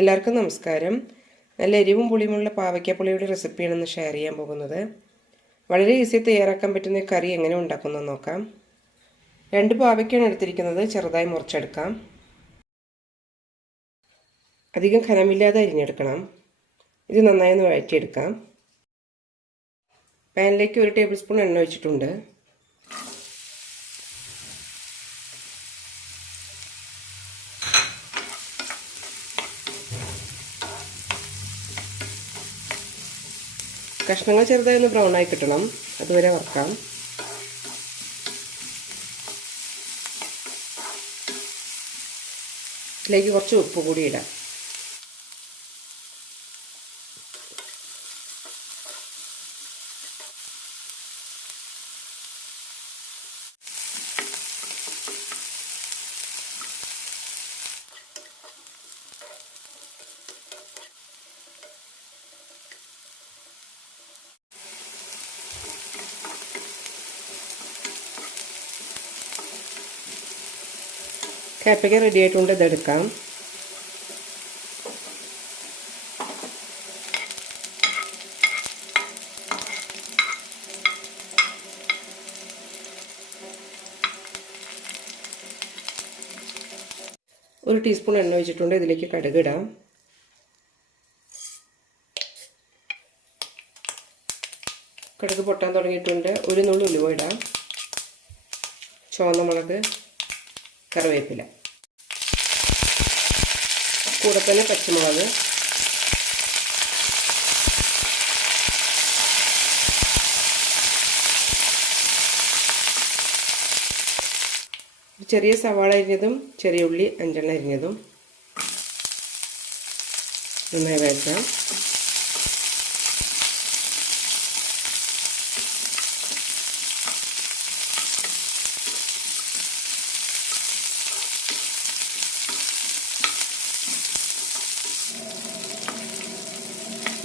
എല്ലാവർക്കും നമസ്കാരം. നല്ല എരിവും പുളിയുമുള്ള പാവയ്ക്കാപ്പുളിയുടെ റെസിപ്പിയാണ് ഇന്ന് ഷെയർ ചെയ്യാൻ പോകുന്നത്. വളരെ ഈസി തയ്യാറാക്കാൻ പറ്റുന്ന കറി എങ്ങനെ ഉണ്ടാക്കുന്നത് നോക്കാം. രണ്ട് പാവയ്ക്കാണ് എടുത്തിരിക്കുന്നത്. ചെറുതായി മുറിച്ചെടുക്കാം. അധികം ഖനമില്ലാതെ അരിഞ്ഞെടുക്കണം. ഇത് നന്നായി ഒന്ന് വഴറ്റിയെടുക്കാം. പാനിലേക്ക് ഒരു ടേബിൾ സ്പൂൺ എണ്ണ ഒഴിച്ചിട്ടുണ്ട്. കഷ്ണങ്ങൾ ചെറുതായി ഒന്ന് ബ്രൗൺ ആയി കിട്ടണം. അതുവരെ വറക്കാം. ഇതിലേക്ക് കുറച്ച് ഉപ്പ് കൂടി ഇടാം. കാപ്പയ്ക്ക റെഡി ആയിട്ടുണ്ട്. ഇതെടുക്കാം ഒരു ടീസ്പൂൺ എണ്ണ വെച്ചിട്ടുണ്ട് ഇതിലേക്ക് കടുകിടാം കടുക് പൊട്ടാൻ തുടങ്ങിയിട്ടുണ്ട്. ഒരു നുള്ളി ഉലുവ ഇടാം. ചുവന്ന മുളക്. കറിവേപ്പില. കൂടെ തന്നെ പച്ചമുളക്. ചെറിയ സവാള അരിഞ്ഞതും ചെറിയ ഉള്ളി അഞ്ചെണ്ണ അരിഞ്ഞതും. നന്നായി വഴറ്റാം.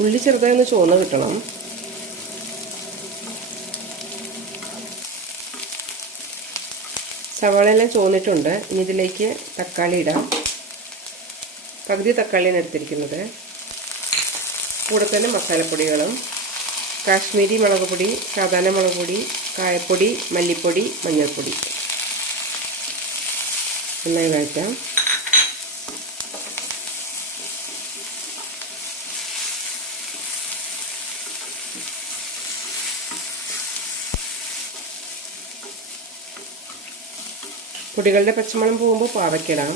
ഉള്ളി ചെറുതായി ഒന്ന് ചുവന്ന് കിട്ടണം. സവാളയെല്ലാം ചുവന്നിട്ടുണ്ട്. ഇനി ഇതിലേക്ക് തക്കാളി ഇടാം. പകുതി തക്കാളിയാണ് എടുത്തിരിക്കുന്നത്. കൂടെ തന്നെ മസാലപ്പൊടികളും കാശ്മീരി മുളക് പൊടി സാധാരണ മുളക് പൊടി കായപ്പൊടി മല്ലിപ്പൊടി മഞ്ഞൾപ്പൊടി. നന്നായി വഴറ്റാം. പൊടികളുടെ പച്ചമണം പോകുമ്പോൾ പാവയ്ക്കിടാം.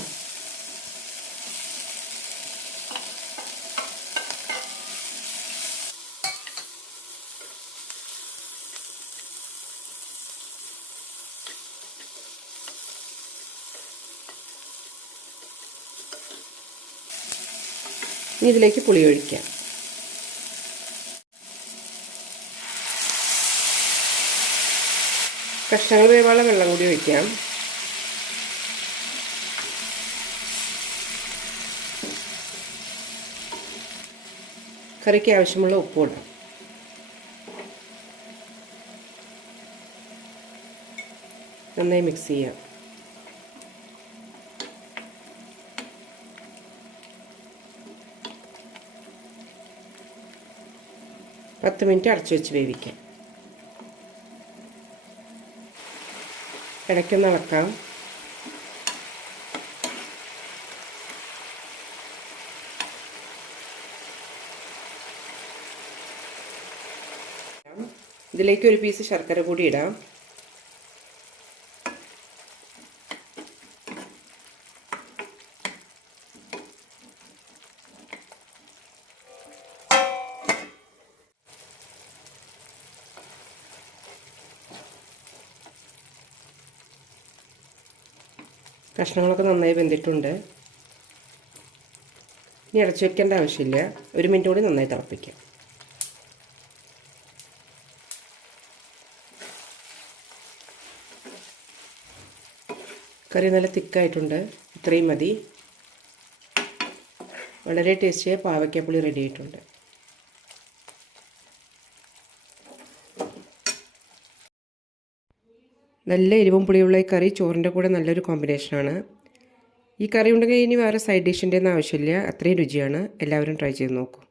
ഇനി ഇതിലേക്ക് പുളി ഒഴിക്കാം. കഷ്ണങ്ങൾ വേവാനുള്ള വെള്ളം കൂടി ഒഴിക്കാം. കറിക്ക് ആവശ്യമുള്ള ഉപ്പ് നന്നായി മിക്സ് ചെയ്യാം. പത്ത് മിനിറ്റ് അടച്ചു വെച്ച് വേവിക്കാം. ഇടയ്ക്കൊന്ന് ഇളക്കാം. ഇതിലേക്ക് ഒരു പീസ് ശർക്കര കൂടി ഇടാം. കഷ്ണങ്ങളൊക്കെ നന്നായി വെന്തിട്ടുണ്ട്. ഇനി അടച്ചു വെക്കേണ്ട ആവശ്യമില്ല. ഒരു മിനിറ്റ് കൂടി നന്നായി തിളപ്പിക്കാം. കറി നല്ല തിക്കായിട്ടുണ്ട്. ഇത്രയും മതി. വളരെ ടേസ്റ്റിയായ പാവയ്ക്കാപ്പുളി റെഡി ആയിട്ടുണ്ട്. നല്ല എരിവും പുളിയുള്ള ഈ കറി ചോറിന്റെ കൂടെ നല്ലൊരു കോമ്പിനേഷനാണ് ഈ കറി ഉണ്ടെങ്കിൽ ഇനി വേറെ സൈഡ് ഡിഷിന്റെ ഒന്നും ആവശ്യമില്ല. അത്രയും രുചിയാണ്. എല്ലാവരും ട്രൈ ചെയ്ത് നോക്കൂ.